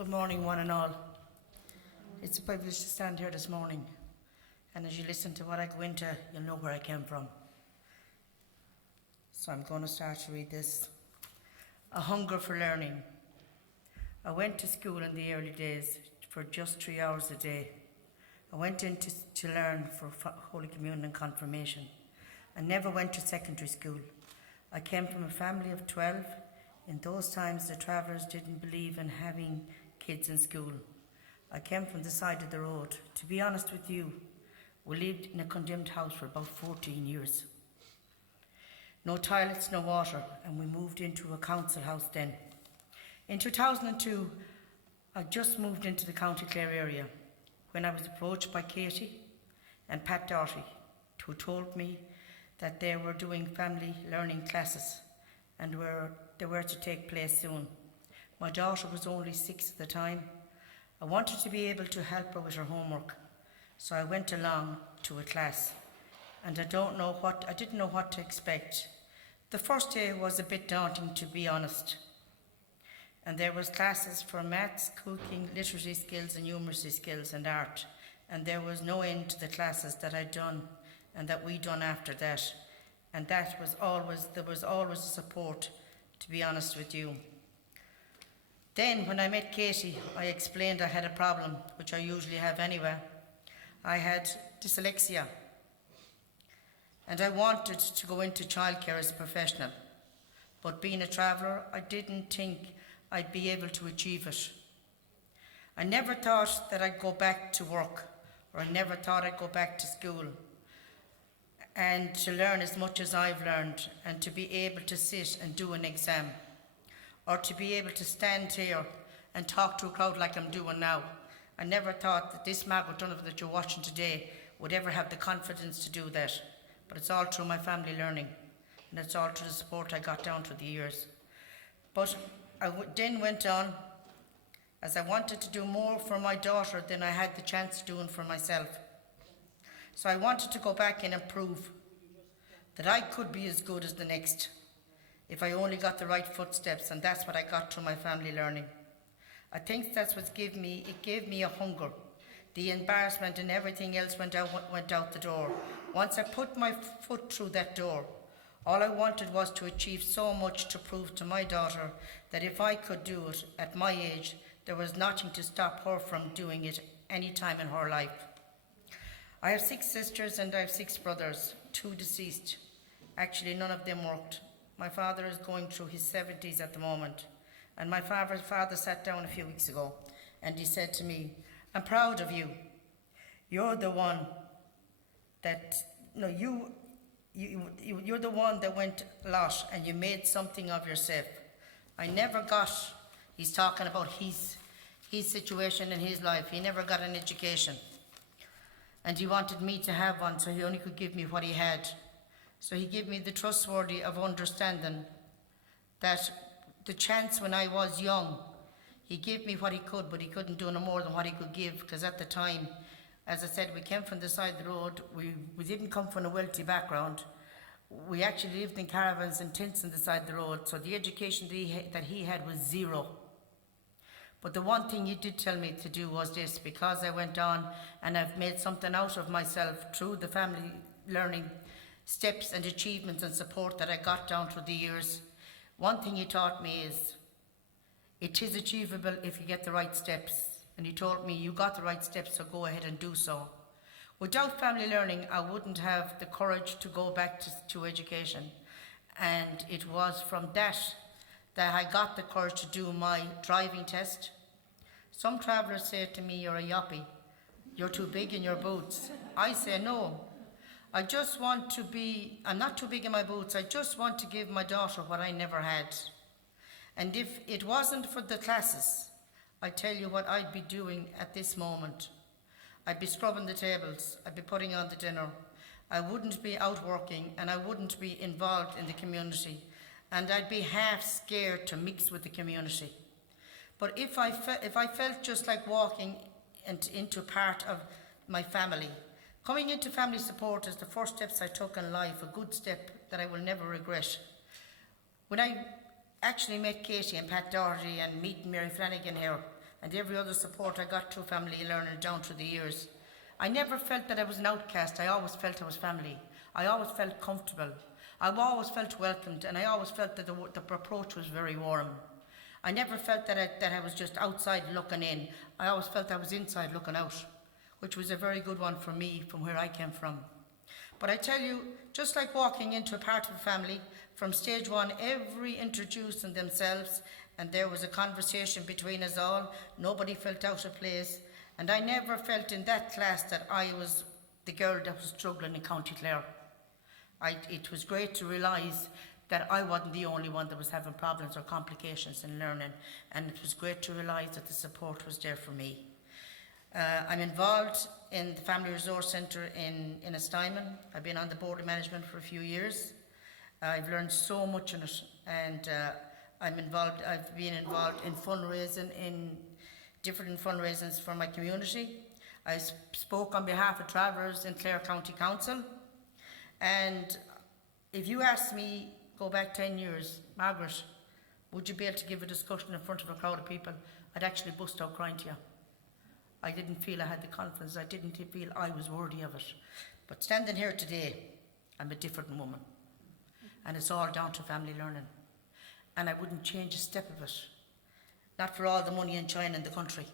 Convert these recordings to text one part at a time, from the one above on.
Good morning, one and all. It's a privilege to stand here this morning, and as you listen to what I go into, you'll know where I came from. So I'm going to start to read this. A hunger for learning. I went to school in the early days for just 3 hours a day. I went in to learn for Holy Communion and Confirmation. I never went to secondary school. I came from a family of 12. In those times, the travellers didn't believe in having kids in school. I came from the side of the road. To be honest with you, we lived in a condemned house for about 14 years. No toilets, no water, and we moved into a council house then. In 2002, I just moved into the County Clare area when I was approached by Katie and Pat Doherty, who told me that they were doing family learning classes and they were to take place soon. My daughter was only 6 at the time. I wanted to be able to help her with her homework, so I went along to a class, and I didn't know what to expect. The first day was a bit daunting, to be honest. And there was classes for maths, cooking, literacy skills and numeracy skills and art. And there was no end to the classes that I'd done and that we'd done after that. And there was always a support, to be honest with you. Then when I met Katie, I explained I had a problem, which I usually have anyway. I had dyslexia. And I wanted to go into childcare as a professional. But being a traveller, I didn't think I'd be able to achieve it. I never thought that I'd go back to work, or I never thought I'd go back to school and to learn as much as I've learned, and to be able to sit and do an exam, or to be able to stand here and talk to a crowd like I'm doing now. I never thought that this Margaret Donovan that you're watching today would ever have the confidence to do that. But it's all through my family learning, and it's all through the support I got down through the years. But I then went on, as I wanted to do more for my daughter than I had the chance to do for myself. So I wanted to go back and prove that I could be as good as the next if I only got the right footsteps, and that's what I got through my family learning. I think that's what gave me a hunger. The embarrassment and everything else went out the door. Once I put my foot through that door, all I wanted was to achieve so much to prove to my daughter that if I could do it at my age, there was nothing to stop her from doing it any time in her life. I have 6 sisters and I have 6 brothers, 2 deceased. Actually, none of them worked. My father is going through his 70s at the moment. And my father sat down a few weeks ago and he said to me, "I'm proud of you. You're the one that, you're the one that went a lot and you made something of yourself." I never got, he's talking about his situation in his life. He never got an education. And he wanted me to have one, so he only could give me what he had. So he gave me the trustworthy of understanding that the chance when I was young, he gave me what he could, but he couldn't do no more than what he could give, because at the time, as I said, we came from the side of the road. We didn't come from a wealthy background. We actually lived in caravans and tents on the side of the road, so the education that he had was zero. But the one thing he did tell me to do was this, because I went on and I've made something out of myself through the family learning steps and achievements and support that I got down through the years. One thing he taught me is, it is achievable if you get the right steps. And he told me, you got the right steps, so go ahead and do so. Without family learning, I wouldn't have the courage to go back to education. And it was from that I got the courage to do my driving test. Some travellers say to me, "You're a yoppie. You're too big in your boots." I say, no. I'm not too big in my boots. I just want to give my daughter what I never had. And if it wasn't for the classes, I tell you what I'd be doing at this moment. I'd be scrubbing the tables. I'd be putting on the dinner. I wouldn't be out working, and I wouldn't be involved in the community. And I'd be half scared to mix with the community. But if I felt just like walking into part of my family, coming into family support is the first steps I took in life, a good step that I will never regret. When I actually met Katie and Pat Doherty and meeting Mary Flanagan here, and every other support I got through family learning down through the years. I never felt that I was an outcast. I always felt I was family. I always felt comfortable. I always felt welcomed, and I always felt that the approach was very warm. I never felt that I was just outside looking in. I always felt I was inside looking out, which was a very good one for me from where I came from. But I tell you, just like walking into a part of a family, from stage one, every introducing themselves, and there was a conversation between us all. Nobody felt out of place. And I never felt in that class that I was the girl that was struggling in County Clare. It was great to realise that I wasn't the only one that was having problems or complications in learning, and it was great to realise that the support was there for me. I'm involved in the Family Resource Centre in Ennis. I've been on the board of management for a few years. I've learned so much in it, and I've been involved in fundraising, in different fundraisings for my community. I spoke on behalf of travellers in Clare County Council, and if you asked me, go back 10 years, Margaret, would you be able to give a discussion in front of a crowd of people? I'd actually bust out crying to you. I didn't feel I had the confidence. I didn't feel I was worthy of it. But standing here today, I'm a different woman. And it's all down to family learning. And I wouldn't change a step of it. Not for all the money in China and the country.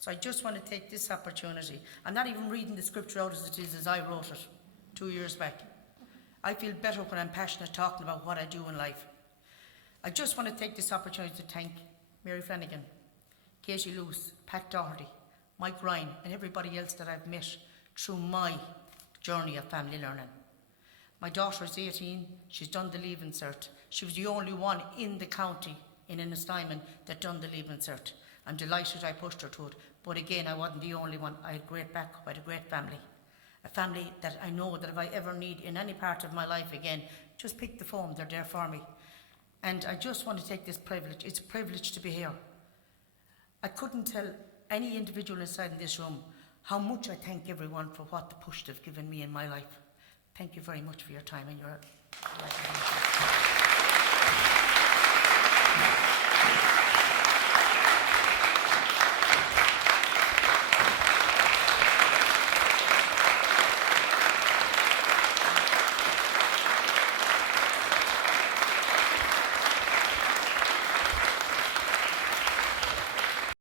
So I just want to take this opportunity. I'm not even reading the scripture out as it is as I wrote it 2 years back. I feel better when I'm passionate talking about what I do in life. I just want to take this opportunity to thank Mary Flanagan, Katie Lewis, Pat Doherty, Mike Ryan, and everybody else that I've met through my journey of family learning. My daughter is 18, she's done the Leaving Cert. She was the only one in the county in Ennis that done the Leaving Cert. I'm delighted I pushed her to it, but again, I wasn't the only one. I had great backup, I had a great family. A family that I know that if I ever need in any part of my life again, just pick the phone, they're there for me. And I just want to take this privilege. It's a privilege to be here. I couldn't tell any individual inside in this room how much I thank everyone for what the push they've given me in my life. Thank you very much for your time and your